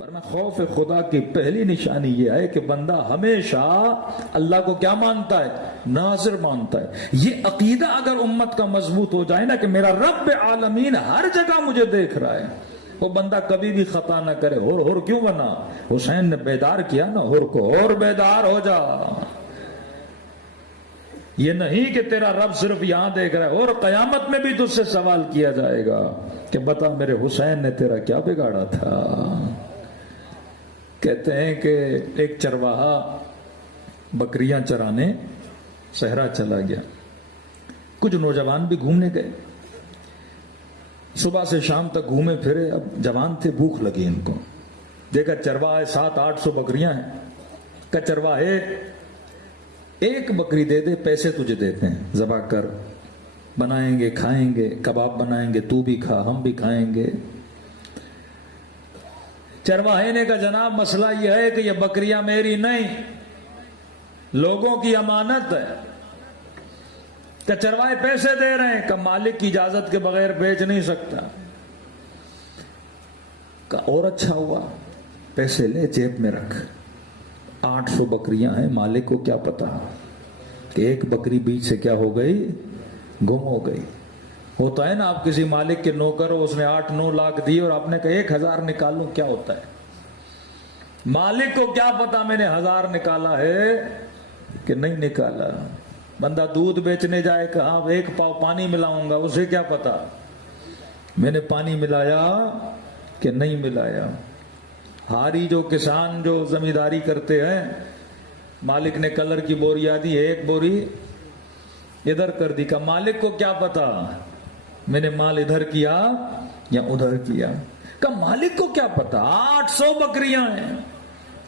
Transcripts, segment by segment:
فرمایا خوف خدا کی پہلی نشانی یہ ہے کہ بندہ ہمیشہ اللہ کو کیا مانتا ہے؟ ناظر مانتا ہے. یہ عقیدہ اگر امت کا مضبوط ہو جائے نا کہ میرا رب عالمین ہر جگہ مجھے دیکھ رہا ہے، وہ بندہ کبھی بھی خطا نہ کرے. ہور کیوں بنا؟ حسین نے بیدار کیا نا ہور کو، اور بیدار ہو جا. یہ نہیں کہ تیرا رب صرف یہاں دیکھ رہا ہے، اور قیامت میں بھی تجھ سے سوال کیا جائے گا کہ بتا میرے حسین نے تیرا کیا بگاڑا تھا. کہتے ہیں کہ ایک چرواہا بکریاں چرانے صحرا چلا گیا. کچھ نوجوان بھی گھومنے گئے، صبح سے شام تک گھومے پھرے. اب جوان تھے، بھوک لگی ان کو. دیکھا چرواہے 700-800 بکریاں ہیں. کہ چرواہے ایک بکری دے دے، پیسے تجھے دیتے ہیں، ذبح کر، بنائیں گے کھائیں گے، کباب بنائیں گے، تو بھی کھا ہم بھی کھائیں گے. چرواہے نے کہا جناب مسئلہ یہ ہے کہ یہ بکریاں میری نہیں، لوگوں کی امانت ہے. کہ چرواہے پیسے دے رہے ہیں، کہ مالک کی اجازت کے بغیر بیچ نہیں سکتا. کہ اور اچھا ہوا، پیسے لے جیب میں رکھ. 800 بکریاں ہیں، مالک کو کیا پتا کہ ایک بکری بیچ سے کیا ہو گئی، گم ہو گئی. ہوتا ہے نا آپ کسی مالک کے نوکر ہو، اس نے 8-9 لاکھ دی اور آپ نے کہا 1000 نکالو، کیا ہوتا ہے؟ مالک کو کیا پتا میں نے 1000 نکالا ہے کہ نہیں نکالا. بندہ دودھ بیچنے جائے کہ ہاں 1 پاؤ پانی ملاؤں گا، اسے کیا پتا میں نے پانی ملایا کہ نہیں ملایا. ہاری جو کسان جو زمینداری کرتے ہیں، مالک نے کلر کی بوریاں دی، ایک بوری ادھر کر دی. کہ مالک کو کیا پتا میں نے مال ادھر کیا یا ادھر کیا. کہ مالک کو کیا پتا 800 بکریاں ہیں،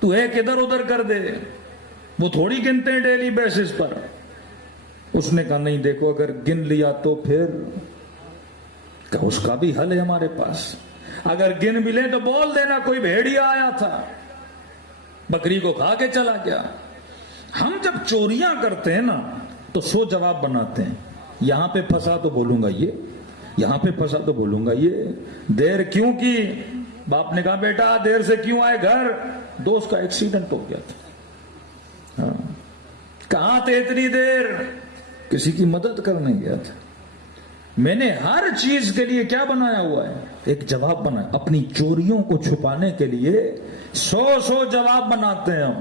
تو ایک ادھر ادھر کر دے، وہ تھوڑی گنتے ہیں ڈیلی بیسس پر. اس نے کہا نہیں دیکھو اگر گن لیا تو پھر کہ اس کا بھی حل ہے ہمارے پاس. اگر گن بھی لیں تو بول دینا کوئی بھیڑیا آیا تھا بکری کو کھا کے چلا گیا. ہم جب چوریاں کرتے ہیں نا تو 100 جواب بناتے ہیں. یہاں پہ پھنسا تو بولوں گا یہ، یہاں پہ پھنسا تو بولوں گا یہ. دیر کیوں کی؟ باپ نے کہا بیٹا دیر سے کیوں آئے گھر؟ دوست کا ایکسیڈنٹ ہو گیا تھا. کہاں تھے اتنی دیر؟ کسی کی مدد کرنے گیا تھا. میں نے ہر چیز کے لیے کیا بنایا ہوا ہے؟ ایک جواب بنایا. اپنی چوریوں کو چھپانے کے لیے 100 جواب بناتے ہیں ہم.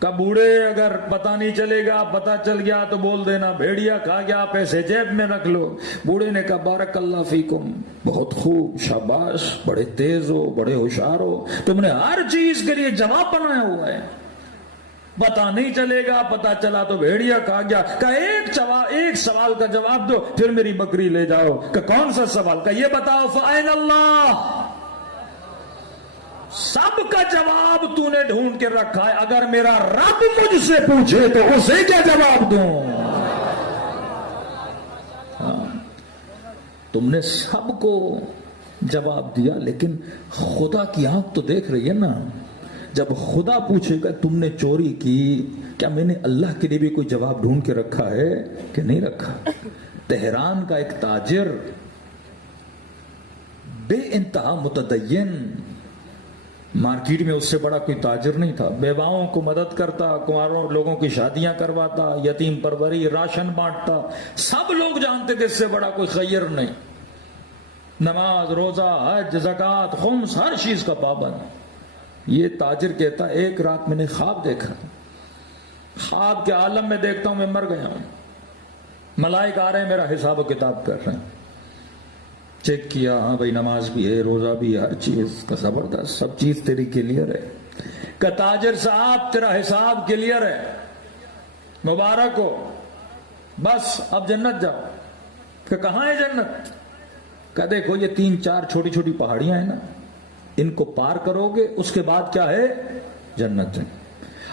کہ بوڑھے اگر پتہ نہیں چلے گا، پتہ چل گیا تو بول دینا بھیڑیا کھا گیا، پیسے جیب میں رکھ لو. بوڑھے نے کہا بارک اللہ فیکم، بہت خوب، شاباش، بڑے تیز ہو، بڑے ہوشیار ہو، تم نے ہر چیز کے لیے جواب بنایا ہوا ہے. پتہ نہیں چلے گا، پتہ چلا تو بھیڑیا کھا گیا. کہ ایک سوال کا جواب دو پھر میری بکری لے جاؤ. کہ کون سا سوال؟ کہ یہ بتاؤ فَأَيْنَ اللَّهُ. سب کا جواب تو نے ڈھونڈ کے رکھا ہے، اگر میرا رب مجھ سے پوچھے تو اسے کیا جواب دوں؟ تم نے سب کو جواب دیا، لیکن خدا کی آنکھ تو دیکھ رہی ہے نا. جب خدا پوچھے گا تم نے چوری کی، کیا میں نے اللہ کے لیے بھی کوئی جواب ڈھونڈ کے رکھا ہے کہ نہیں رکھا؟ تہران کا ایک تاجر بے انتہا متدین، مارکیٹ میں اس سے بڑا کوئی تاجر نہیں تھا. بیواؤں کو مدد کرتا، کنواروں لوگوں کی شادیاں کرواتا، یتیم پروری، راشن بانٹتا. سب لوگ جانتے تھے اس سے بڑا کوئی خیر نہیں. نماز، روزہ، حج، زکوٰۃ، خمس، ہر چیز کا پابند. یہ تاجر کہتا ایک رات میں نے خواب دیکھا، خواب کے عالم میں دیکھتا ہوں میں مر گیا ہوں، ملائکہ آ رہے ہیں میرا حساب و کتاب کر رہے ہیں. چیک کیا، ہاں بھائی نماز بھی ہے، روزہ بھی ہے، ہر چیز کا زبردست، سب چیز تیری کلیئر ہے. کہ تاجر صاحب تیرا حساب کلیئر ہے، مبارک ہو، بس اب جنت جاؤ. کہ کہاں ہے جنت؟ کہ دیکھو یہ 3-4 چھوٹی چھوٹی پہاڑیاں ہیں نا، ان کو پار کرو گے اس کے بعد کیا ہے؟ جنت ہے.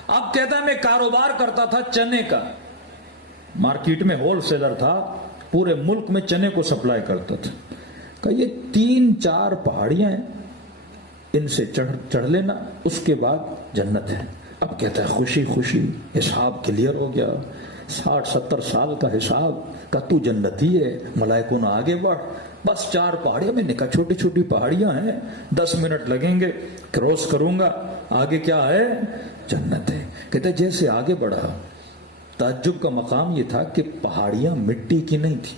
اب کہتا ہے میں کاروبار کرتا تھا چنے کا، مارکیٹ میں ہول سیلر تھا، پورے ملک میں چنے کو سپلائی کرتا تھا. کہ یہ 3-4 پہاڑیاں ہیں، ان سے چڑھ لینا، اس کے بعد جنت ہے. اب کہتا ہے خوشی خوشی، حساب کلیئر ہو گیا، 60-70 سال کا حساب کا تو جنتی ہے، ملائکوں نے آگے بڑھ، بس 4 پہاڑیاں، میں نے کہا چھوٹی چھوٹی پہاڑیاں ہیں، 10 منٹ لگیں گے، کراس کروں گا، آگے کیا ہے؟ جنت ہے۔ کہتے جیسے آگے بڑھا، تعجب کا مقام یہ تھا کہ پہاڑیاں مٹی کی نہیں تھی،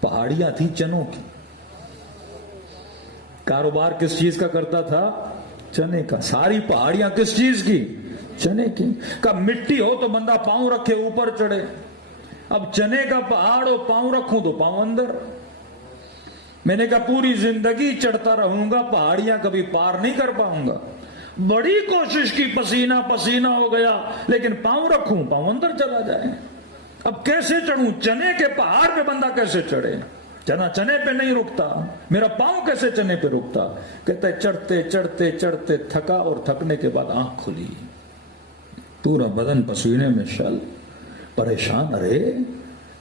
پہاڑیاں تھی چنوں کی۔ کاروبار کس چیز کا کرتا تھا؟ چنے کا۔ ساری پہاڑیاں کس چیز کی؟ چنے کی۔ کہ مٹی ہو تو بندہ پاؤں رکھے اوپر چڑھے، اب چنے کا پہاڑ ہو پاؤں رکھوں تو پاؤں اندر۔ میں نے کہا پوری زندگی چڑھتا رہوں گا، پہاڑیاں کبھی پار نہیں کر پاؤں گا، بڑی کوشش کی، پسینہ پسینہ ہو گیا، لیکن پاؤں رکھوں پاؤں اندر چلا جائے۔ اب کیسے چڑھوں؟ چنے کے پہاڑ پہ بندہ کیسے چڑھے؟ چنا چنے پہ نہیں رکتا، میرا پاؤں کیسے چنے پہ رکتا؟ کہتا ہے چڑھتے چڑھتے چڑھتے تھکا، اور تھکنے کے بعد آنکھ کھلی، پورا بدن پسینے میں شل، پریشان، ارے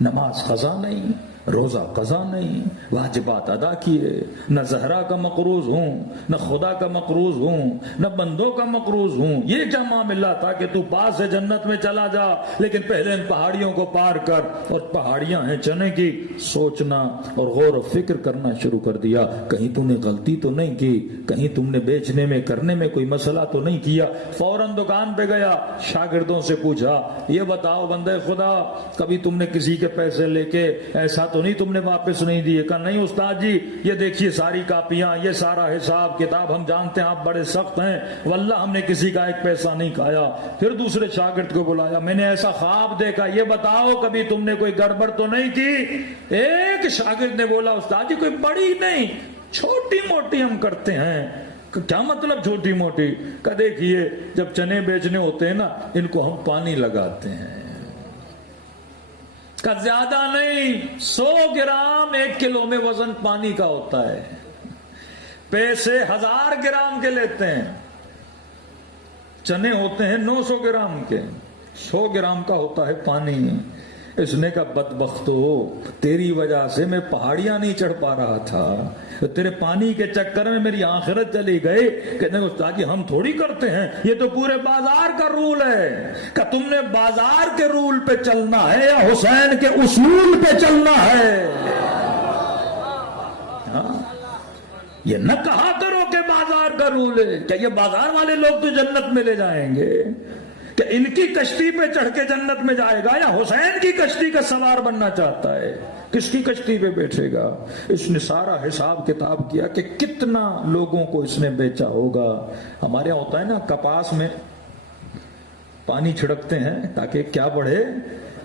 نماز قضا نہیں، روزہ قضا نہیں، واجبات ادا کیے، نہ زہرا کا مقروض ہوں، نہ خدا کا مقروض ہوں، نہ بندوں کا مقروض ہوں، یہ کیا معاملہ تھا کہ تو پاس سے جنت میں چلا جا، لیکن پہلے ان پہاڑیوں کو پار کر، اور پہاڑیاں ہیں چنے کی۔ سوچنا اور غور و فکر کرنا شروع کر دیا، کہیں تم نے غلطی تو نہیں کی، کہیں تم نے بیچنے میں کرنے میں کوئی مسئلہ تو نہیں کیا۔ فوراً دکان پہ گیا، شاگردوں سے پوچھا، یہ بتاؤ بندے خدا، کبھی تم نے کسی کے پیسے لے کے ایسا تو نہیں تم نے واپس نہیں دیے؟ کہا نہیں استاد جی، یہ دیکھیے ساری کاپیاں، یہ سارا حساب کتاب، ہم جانتے ہیں آپ بڑے سخت ہیں، واللہ ہم نے کسی کا ایک پیسہ نہیں کھایا۔ پھر دوسرے شاگرد کو بلایا، میں نے ایسا خواب دیکھا، یہ بتاؤ کبھی تم نے کوئی گڑبڑ تو نہیں کی؟ ایک شاگرد نے بولا استاد جی کوئی بڑی نہیں، چھوٹی موٹی ہم کرتے ہیں۔ کیا مطلب چھوٹی موٹی؟ کہ دیکھیے جب چنے بیچنے ہوتے ہیں نا، ان کو ہم پانی لگاتے ہیں، کا زیادہ نہیں، 100 گرام 1 کلو میں وزن پانی کا ہوتا ہے، پیسے 1000 گرام کے لیتے ہیں، چنے ہوتے ہیں 900 گرام کے، 100 گرام کا ہوتا ہے پانی۔ اس نے کہا بدبختو، تیری وجہ سے میں پہاڑیاں نہیں چڑھ پا رہا تھا، تیرے پانی کے چکر میں میری آخرت چلی گئی۔ کہتے ہیں استاد جی ہم تھوڑی کرتے ہیں، یہ تو پورے بازار کا رول ہے۔ کہ تم نے بازار کے رول پہ چلنا ہے یا حسین کے اصول پہ چلنا ہے؟ یہ نہ کہا کرو کہ بازار کا رول ہے، کیا یہ بازار والے لوگ تو جنت میں لے جائیں گے؟ کہ ان کی کشتی پہ چڑھ کے جنت میں جائے گا، یا حسین کی کشتی کا سوار بننا چاہتا ہے؟ کس کی کشتی پہ بیٹھے گا؟ اس نے سارا حساب کتاب کیا کہ کتنا لوگوں کو اس نے بیچا ہوگا۔ ہمارے یہاں ہوتا ہے نا، کپاس میں پانی چھڑکتے ہیں تاکہ کیا بڑھے،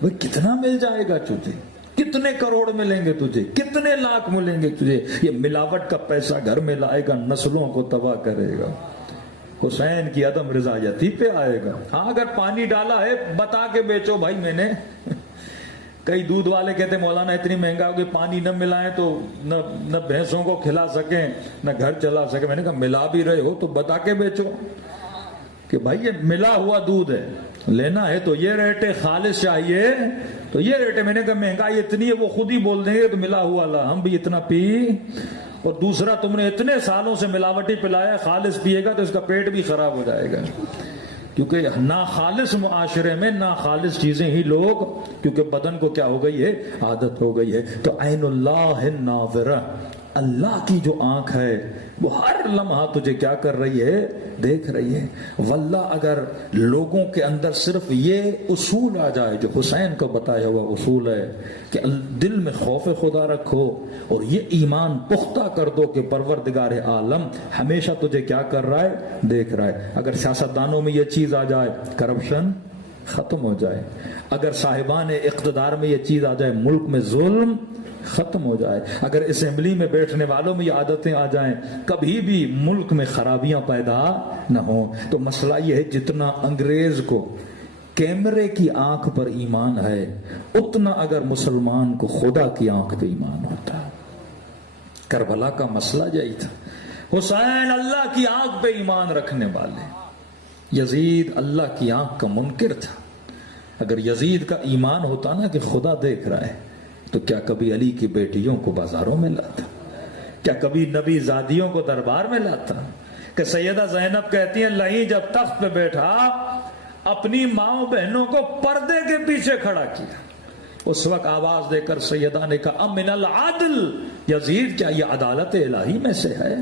وہ کتنا مل جائے گا تجھے، کتنے کروڑ ملیں گے تجھے، کتنے لاکھ ملیں گے تجھے، یہ ملاوٹ کا پیسہ گھر میں لائے گا، نسلوں کو تباہ کرے گا۔ حسین کی عدم رضایتی پہ آئے گا۔ ہاں اگر پانی ڈالا ہے بتا کے بیچو بھائی میں نے۔ کئی دودھ والے کہتے مولانا اتنی مہنگا ہو کہ پانی نہ ملائیں تو نہ بھینسوں کو کھلا سکیں نہ گھر چلا سکیں۔ میں نے کہا ملا بھی رہے ہو تو بتا کے بیچو کہ بھائی یہ ملا ہوا دودھ ہے، لینا ہے تو یہ ریٹ ہے، خالص چاہیے تو یہ ریٹ ہے۔ میں نے کہا مہنگائی اتنی ہے، وہ خود ہی بول دیں گے تو ملا ہوا لا، ہم بھی اتنا پی، اور دوسرا تم نے اتنے سالوں سے ملاوٹی پلایا، خالص پیے گا تو اس کا پیٹ بھی خراب ہو جائے گا۔ کیونکہ ناخالص معاشرے میں ناخالص چیزیں ہی لوگ، کیونکہ بدن کو کیا ہو گئی ہے، عادت ہو گئی ہے۔ تو عین اللہ الناظرہ، اللہ کی جو آنکھ ہے وہ ہر لمحہ تجھے کیا کر رہی ہے، دیکھ رہی ہے۔ واللہ اگر لوگوں کے اندر صرف یہ اصول آ جائے جو حسین کو بتایا ہوا اصول ہے کہ دل میں خوف خدا رکھو اور یہ ایمان پختہ کر دو کہ پروردگار عالم ہمیشہ تجھے کیا کر رہا ہے، دیکھ رہا ہے۔ اگر سیاستدانوں میں یہ چیز آ جائے، کرپشن ختم ہو جائے۔ اگر صاحبان اقتدار میں یہ چیز آ جائے، ملک میں ظلم ختم ہو جائے۔ اگر اسمبلی میں بیٹھنے والوں میں یہ عادتیں آ جائیں، کبھی بھی ملک میں خرابیاں پیدا نہ ہوں۔ تو مسئلہ یہ ہے جتنا انگریز کو کیمرے کی آنکھ پر ایمان ہے، اتنا اگر مسلمان کو خدا کی آنکھ پہ ایمان ہوتا ہے۔ کربلا کا مسئلہ یہی تھا، حسین اللہ کی آنکھ پہ ایمان رکھنے والے، یزید اللہ کی آنکھ کا منکر تھا۔ اگر یزید کا ایمان ہوتا نا کہ خدا دیکھ رہا ہے، تو کیا کبھی علی کی بیٹیوں کو بازاروں میں لاتا؟ کیا کبھی نبی زادیوں کو دربار میں لاتا؟ کہ سیدہ زینب کہتی ہیں لہیں جب تخت پہ بیٹھا اپنی ماں بہنوں کو پردے کے پیچھے کھڑا کیا. اس وقت آواز دے کر سیدہ نے کہا امن العدل، یزید کیا یہ عدالت الہی میں سے ہے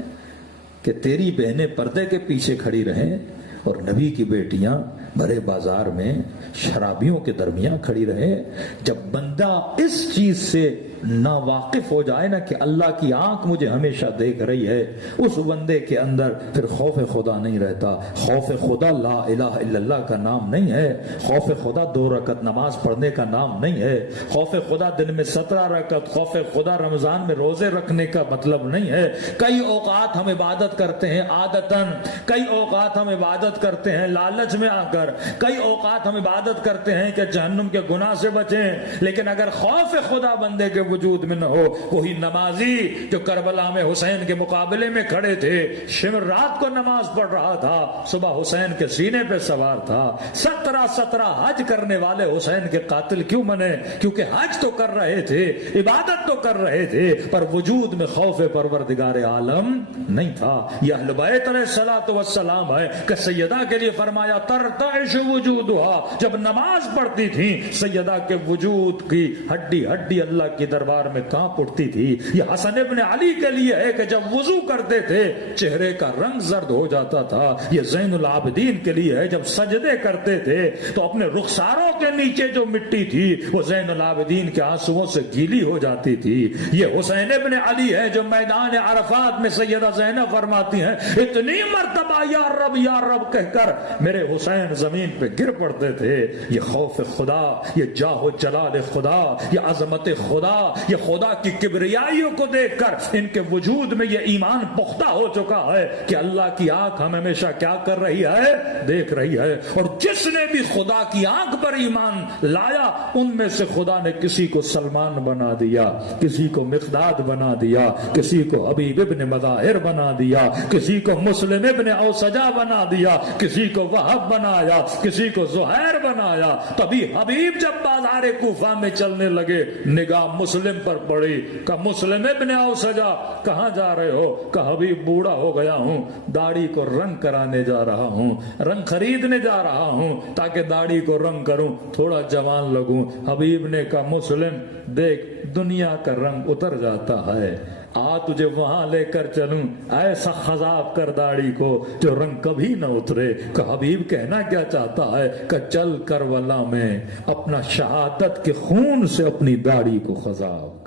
کہ تیری بہنیں پردے کے پیچھے کھڑی رہیں اور نبی کی بیٹیاں بھرے بازار میں شرابیوں کے درمیان کھڑی رہے؟ جب بندہ اس چیز سے نا واقف ہو جائے نا کہ اللہ کی آنکھ مجھے ہمیشہ دیکھ رہی ہے، اس بندے کے اندر پھر خوف خدا نہیں رہتا. خوف خدا لا الہ الا اللہ کا نام نہیں ہے. خوف خدا 2 رکعت نماز پڑھنے کا نام نہیں ہے. خوف خدا دن میں 17 رکعت، خوف خدا رمضان میں روزے رکھنے کا مطلب نہیں ہے. کئی اوقات ہم عبادت کرتے ہیں عادتاً، کئی اوقات ہم عبادت کرتے ہیں لالچ میں آ کر، کئی اوقات ہم عبادت کرتے ہیں کہ جہنم کے گناہ سے بچیں، لیکن اگر خوف خدا بندے کے وجود میں نہ ہو، وہی نمازی جو کربلا میں حسین کے مقابلے میں کھڑے تھے، شمر رات کو نماز پڑھ رہا تھا، صبح حسین کے سینے پہ سوار تھا. 17 حج کرنے والے حسین کے قاتل کیوں بنے؟ کیونکہ حج تو کر رہے تھے، عبادت تو کر رہے تھے، پر وجود میں خوف پروردگار عالم نہیں تھا. یہ اہل بیت علیہ الصلوۃ والسلام ہے کہ سیدہ کے لیے فرمایا ترتعش وجودها، جب نماز پڑھتی تھی سیدہ کے وجود کی ہڈی ہڈی اللہ کی دربار میں کانپ اٹھتی تھی. یہ حسن ابن علی کے لیے ہے کہ جب وضو کرتے تھے چہرے کا رنگ زرد ہو جاتا تھا. یہ زین العابدین کے لیے ہے جب سجدے کرتے تھے تو اپنے رخساروں کے نیچے جو مٹی تھی وہ زین العابدین کے آنسوؤں سے گیلی ہو جاتی تھی. یہ حسین ابن علی ہے جو میدان عرفات میں سیدہ زینب فرماتی ہیں اتنی مرتبہ یا رب کہہ کر میرے حسین زمین پہ گر پڑتے تھے. یہ خوف خدا، یہ جاہ و جلال خدا، یہ عظمت خدا، یہ خدا کی کبریائیوں کو دیکھ کر ان کے وجود میں یہ ایمان پختہ ہو چکا ہے کہ اللہ کی آنکھ ہم ہمیشہ کیا کر رہی ہے؟ دیکھ رہی ہے. اور جس نے بھی خدا کی آنکھ پر ایمان لایا ان میں سے خدا نے کسی کو سلمان بنا دیا، کسی کو مقداد بنا دیا، کسی کو حبیب ابن مظاہر بنا دیا، کسی کو مسلم ابن اوسجا بنا دیا، کسی کو وہب بنایا، کسی کو زہیر بنایا. تبھی حبیب جب بازار کوفہ میں چلنے لگے نگاہ مسلم پر پڑی کہ مسلم ابن اوسجا کہاں جا رہے ہو؟ کہ حبیب بوڑھا ہو گیا ہوں، داڑھی کو رنگ کرانے جا رہا ہوں، رنگ خریدنے جا رہا ہوں تاکہ داڑھی کو رنگ کروں، تھوڑا جوان لگوں. حبیب نے کہا مسلم دیکھ دنیا کا رنگ اتر جاتا ہے، آ تجھے وہاں لے کر چلوں، ایسا خضاب کر داڑھی کو جو رنگ کبھی نہ اترے. کہ حبیب کہنا کیا چاہتا ہے کہ چل کربلا میں اپنا شہادت کے خون سے اپنی داڑھی کو خضاب